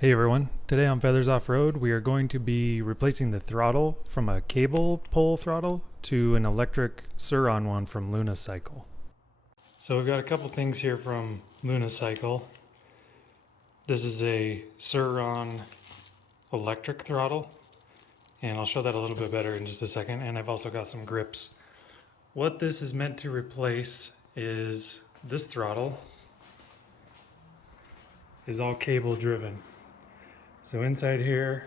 Hey everyone, today on Feathers Off-Road we are going to be replacing the throttle from a cable pull throttle to an electric Sur-Ron one from Cycle. So we've got a couple things here from Cycle. This is a Sur-Ron electric throttle, and I'll show that a little bit better in just a second, and I've also got some grips. What this is meant to replace is this throttle is all cable driven. So inside here,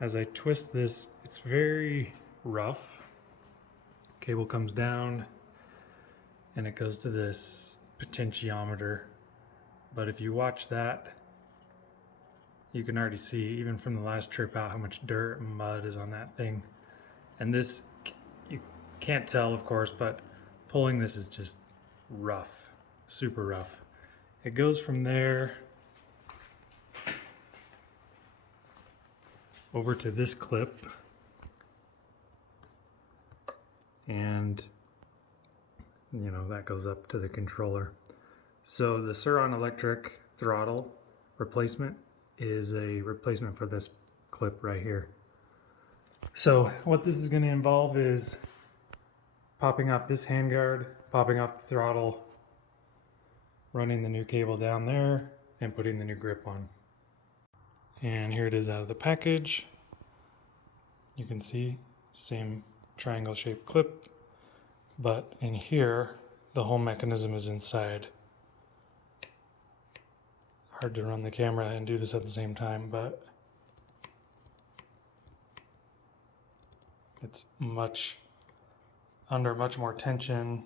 as I twist this, it's very rough. Cable comes down and it goes to this potentiometer. But if you watch that, you can already see, even from the last trip out, how much dirt and mud is on that thing. And this, you can't tell of course, but pulling this is just rough, super rough. It goes from there over to this clip, and you know that goes up to the controller. So the Sur-Ron electric throttle replacement is a replacement for this clip right here. So what this is going to involve is popping off this handguard, popping off the throttle, running the new cable down there, and putting the new grip on. And here it is out of the package. You can see same triangle shaped clip, but in here the whole mechanism is inside. Hard to run the camera and do this at the same time, but it's under much more tension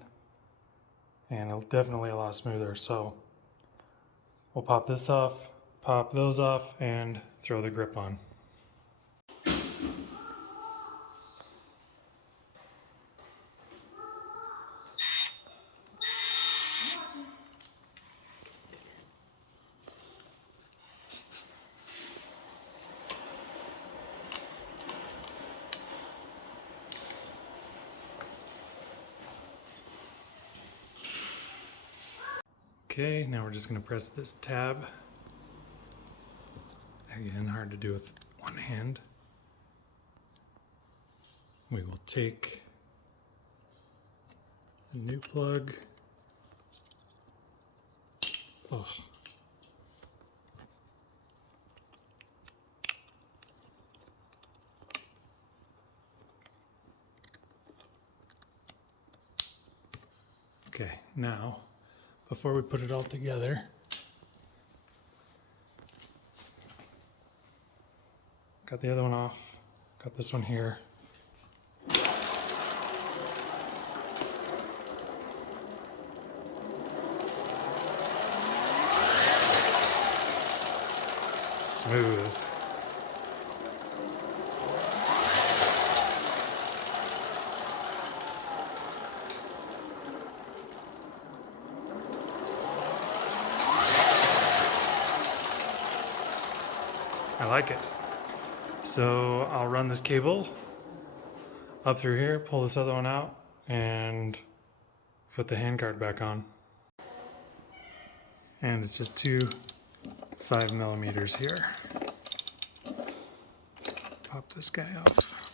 and definitely a lot smoother. So we'll pop this off, pop those off, and throw the grip on. Okay, now we're just going to press this tab. Again, hard to do with one hand. We will take the new plug. Oh. Okay, now, before we put it all together, got the other one off, got this one here. Smooth. I like it. So I'll run this cable up through here, pull this other one out, and put the handguard back on. And it's just two 5mm here. Pop this guy off.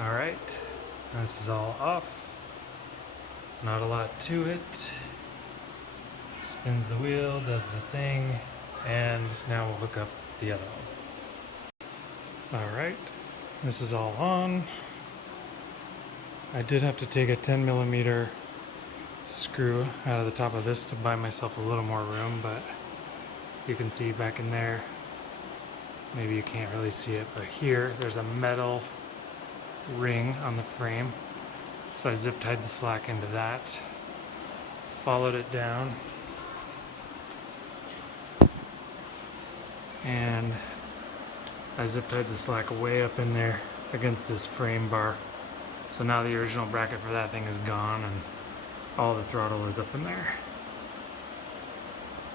All right, this is all off. Not a lot to it. Spins the wheel, does the thing, and now we'll hook up the other one. All right, this is all on. I did have to take a 10mm screw out of the top of this to buy myself a little more room, but you can see back in there, maybe you can't really see it, but here there's a metal ring on the frame. So I zip tied the slack into that, followed it down, and I zip tied the slack way up in there against this frame bar. So now the original bracket for that thing is gone and all the throttle is up in there.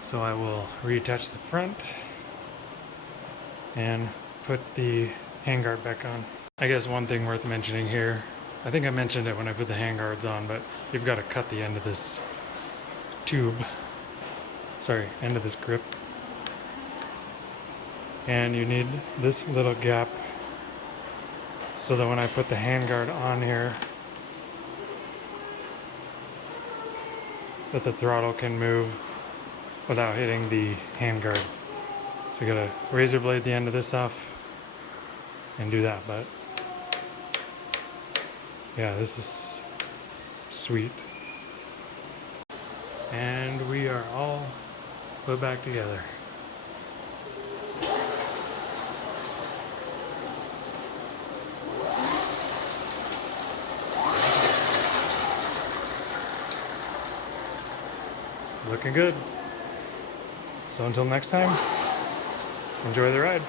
So I will reattach the front and put the handguard back on. I guess one thing worth mentioning here, I think I mentioned it when I put the handguards on, but you've got to cut the end of this tube end of this grip. And you need this little gap so that when I put the handguard on here, that the throttle can move without hitting the handguard. So you gotta razor blade the end of this off and do that, but yeah, this is sweet. And we are all put back together. Looking good. So until next time, enjoy the ride.